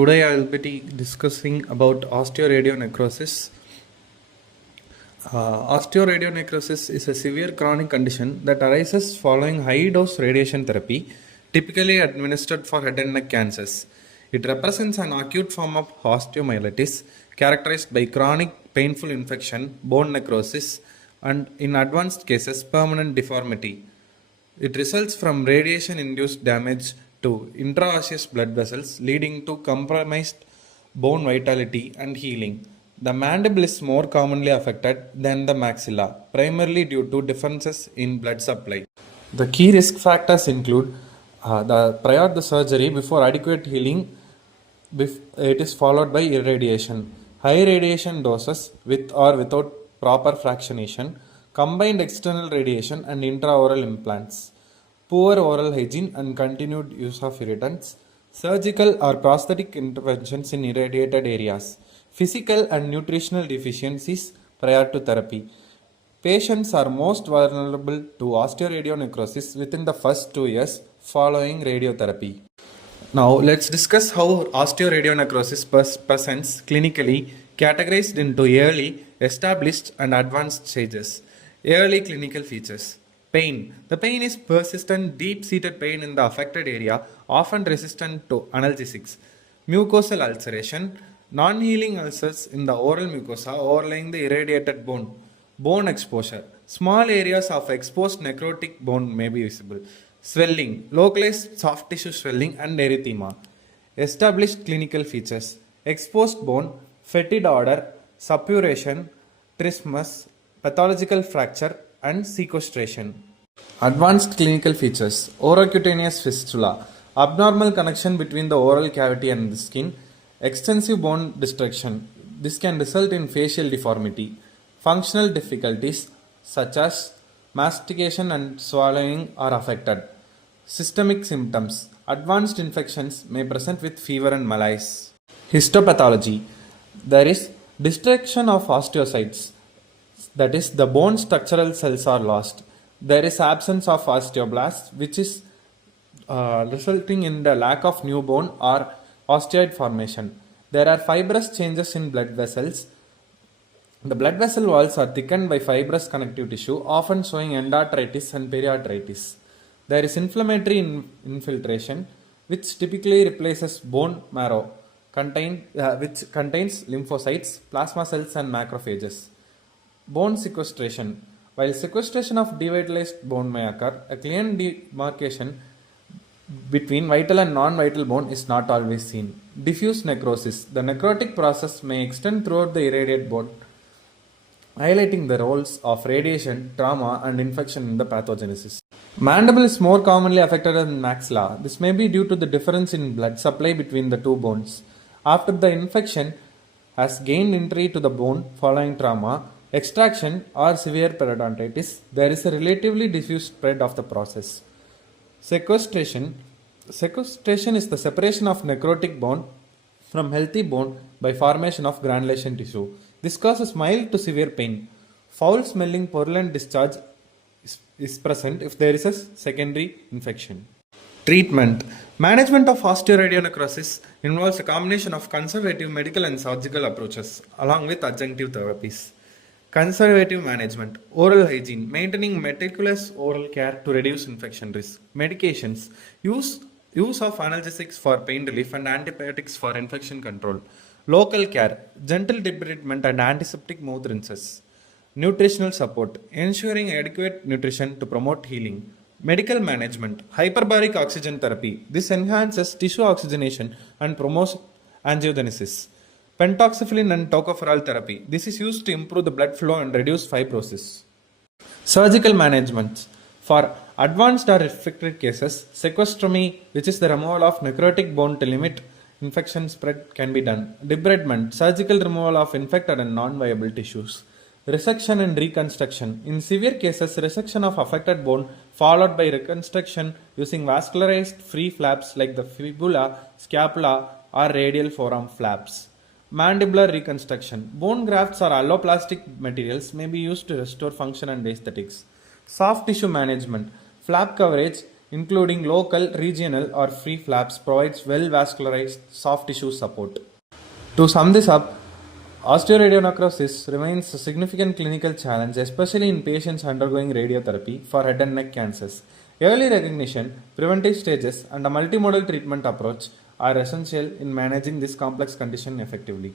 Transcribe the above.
Today I will be discussing about osteoradionecrosis. Osteoradionecrosis is a severe chronic condition that arises following high-dose radiation therapy, typically administered for head and neck cancers. It represents an acute form of osteomyelitis characterized by chronic painful infection, bone necrosis, and in advanced cases, permanent deformity. It results from radiation-induced damage to intraosseous blood vessels, leading to compromised bone vitality and healing. The mandible is more commonly affected than the maxilla, primarily due to differences in blood supply. The key risk factors include the prior the surgery before adequate healing. It is followed by irradiation, high radiation doses with or without proper fractionation, combined external radiation and intraoral implants, poor oral hygiene and continued use of irritants, surgical or prosthetic interventions in irradiated areas, physical and nutritional deficiencies prior to therapy. Patients are most vulnerable to osteoradionecrosis within the first 2 years following radiotherapy. Now, let's discuss how osteoradionecrosis presents clinically, categorized into early, established, and advanced stages. Early clinical features. Pain. The pain is persistent, deep-seated pain in the affected area, often resistant to analgesics. Mucosal ulceration. Non-healing ulcers in the oral mucosa overlying the irradiated bone. Bone exposure. Small areas of exposed necrotic bone may be visible. Swelling, localized soft tissue swelling and erythema. Established clinical features: exposed bone, fetid odor, suppuration, trismus, pathological fracture, and sequestration. Advanced clinical features: orocutaneous fistula, abnormal connection between the oral cavity and the skin, extensive bone destruction. This can result in facial deformity. Functional difficulties such as mastication and swallowing are affected. Systemic symptoms. Advanced infections may present with fever and malaise. Histopathology. There is destruction of osteocytes, that is, the bone structural cells are lost. There is absence of osteoblasts, which is resulting in the lack of new bone or osteoid formation. There are fibrous changes in blood vessels. The blood vessel walls are thickened by fibrous connective tissue, often showing endarteritis and periarteritis. There is inflammatory infiltration, which typically replaces bone marrow, which contains lymphocytes, plasma cells, and macrophages. Bone sequestration. While sequestration of devitalized bone may occur, a clear demarcation between vital and non-vital bone is not always seen. Diffuse necrosis. The necrotic process may extend throughout the irradiated bone, highlighting the roles of radiation, trauma, and infection in the pathogenesis. Mandible is more commonly affected than maxilla. This may be due to the difference in blood supply between the two bones. After the infection has gained entry to the bone following trauma, extraction, or severe periodontitis, there is a relatively diffuse spread of the process. Sequestration. Sequestration is the separation of necrotic bone from healthy bone by formation of granulation tissue. This causes mild to severe pain. Foul-smelling purulent discharge is present if there is a secondary infection. Treatment. Management of osteoradionecrosis involves a combination of conservative medical and surgical approaches along with adjunctive therapies. Conservative management. Oral hygiene. Maintaining meticulous oral care to reduce infection risk. Medications. Use of analgesics for pain relief and antibiotics for infection control. Local care. Gentle debridement and antiseptic mouth rinses. Nutritional support. Ensuring adequate nutrition to promote healing. Medical management. Hyperbaric oxygen therapy. This enhances tissue oxygenation and promotes angiogenesis. Pentoxifylline and tocopherol therapy. This is used to improve the blood flow and reduce fibrosis. Surgical management. For advanced or affected cases, sequestromy, which is the removal of necrotic bone to limit infection spread, can be done. Debridement, surgical removal of infected and non-viable tissues. Resection and reconstruction. In severe cases, resection of affected bone followed by reconstruction using vascularized free flaps like the fibula, scapula, or radial forearm flaps. Mandibular reconstruction. Bone grafts or alloplastic materials may be used to restore function and aesthetics. Soft tissue management. Flap coverage, including local, regional, or free flaps, provides well vascularized soft tissue support. To sum this up, osteoradionecrosis remains a significant clinical challenge, especially in patients undergoing radiotherapy for head and neck cancers. Early recognition, preventive stages, and a multimodal treatment approach are essential in managing this complex condition effectively.